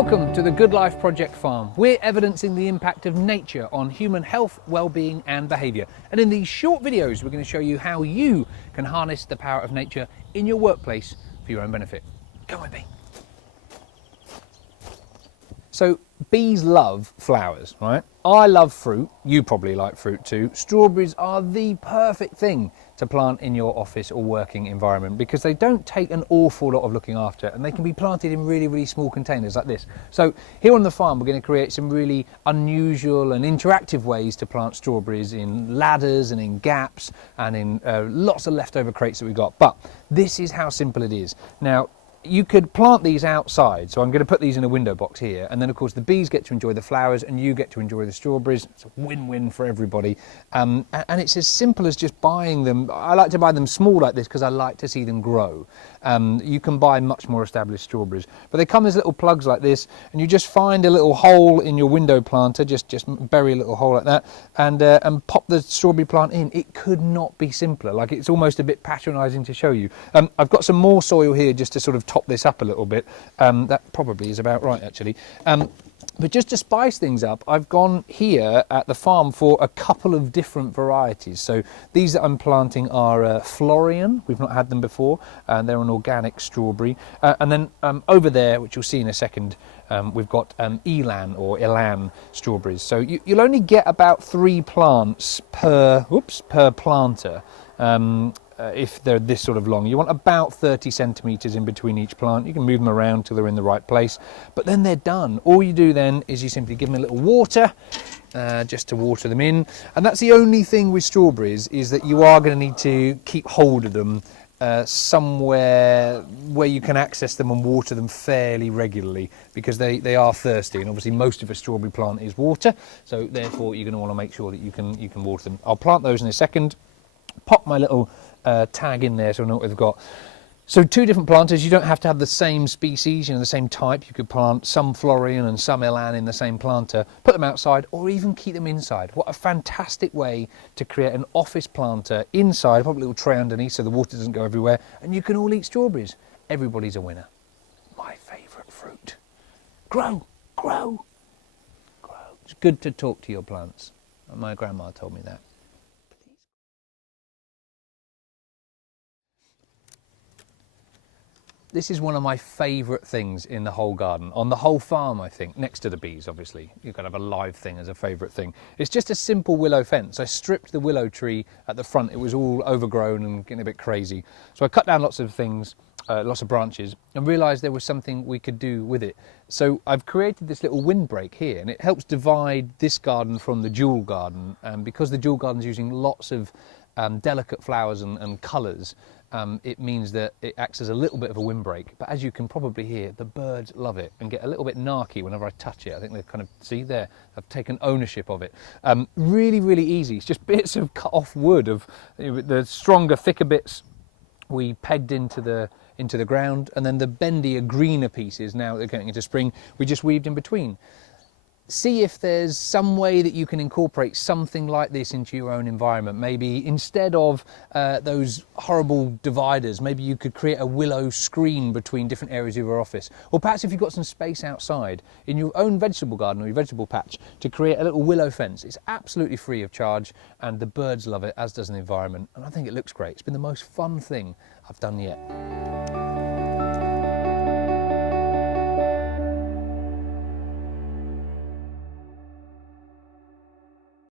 Welcome to the Good Life Project Farm. We're evidencing the impact of nature on human health, well-being and behaviour. And in these short videos, we're going to show you how you can harness the power of nature in your workplace for your own benefit. Come with me. So bees love flowers, right? I love fruit. You probably like fruit too. Strawberries are the perfect thing to plant in your office or working environment because they don't take an awful lot of looking after and they can be planted in really small containers like this. So here on the farm, we're going to create some really unusual and interactive ways to plant strawberries in ladders and in gaps and in lots of leftover crates that we've got. But this is how simple it is. Now, you could plant these outside, so I'm going to put these in a window box here, and then of course the bees get to enjoy the flowers and you get to enjoy the strawberries. It's a win-win for everybody, and it's as simple as just buying them. I like to buy them small like this because I like to see them grow. You can buy much more established strawberries, but they come as little plugs like this, and you just find a little hole in your window planter, just bury a little hole like that, and pop the strawberry plant in. It could not be simpler. Like, it's almost a bit patronising to show you. I've got some more soil here just to sort of top this up a little bit. That probably is about right, actually. But just to spice things up, I've gone here at the farm for a couple of different varieties. So these that I'm planting are Florian. We've not had them before. They're an organic strawberry. And then over there, which you'll see in a second, we've got Elan or Elan strawberries. So you'll only get about 3 plants per planter. If they're this sort of long. You want about 30 centimetres in between each plant. You can move them around till they're in the right place, but then they're done. All you do then is you simply give them a little water, just to water them in, and that's the only thing with strawberries, is that you are going to need to keep hold of them somewhere where you can access them and water them fairly regularly, because they are thirsty, and obviously most of a strawberry plant is water, so therefore you're going to want to make sure that you can water them. I'll plant those in a second. Pop my little tag in there so I know what we've got. So 2 different planters. You don't have to have the same species, the same type. You could plant some Florian and some Elan in the same planter, put them outside, or even keep them inside. What a fantastic way to create an office planter inside. Pop a little tray underneath so the water doesn't go everywhere, and you can all eat strawberries. Everybody's a winner. My favourite fruit. Grow, grow, grow. It's good to talk to your plants. My grandma told me that. This is one of my favourite things in the whole garden, on the whole farm, I think, next to the bees, obviously. You've got to have a live thing as a favourite thing. It's just a simple willow fence. I stripped the willow tree at the front. It was all overgrown and getting a bit crazy. So I cut down lots of things, lots of branches, and realised there was something we could do with it. So I've created this little windbreak here, and it helps divide this garden from the jewel garden. Because the jewel garden's using lots of delicate flowers and colours, it means that it acts as a little bit of a windbreak. But as you can probably hear, the birds love it and get a little bit narky whenever I touch it. I think they kind of, see there, I've taken ownership of it. Really easy. It's just bits of cut off wood, of the stronger, thicker bits we pegged into the ground, and then the bendier, greener pieces, now they're getting into spring, we just weaved in between. See if there's some way that you can incorporate something like this into your own environment. Maybe instead of those horrible dividers, maybe you could create a willow screen between different areas of your office. Or perhaps if you've got some space outside in your own vegetable garden or your vegetable patch, to create a little willow fence. It's absolutely free of charge, and the birds love it, as does the environment. And I think it looks great. It's been the most fun thing I've done yet.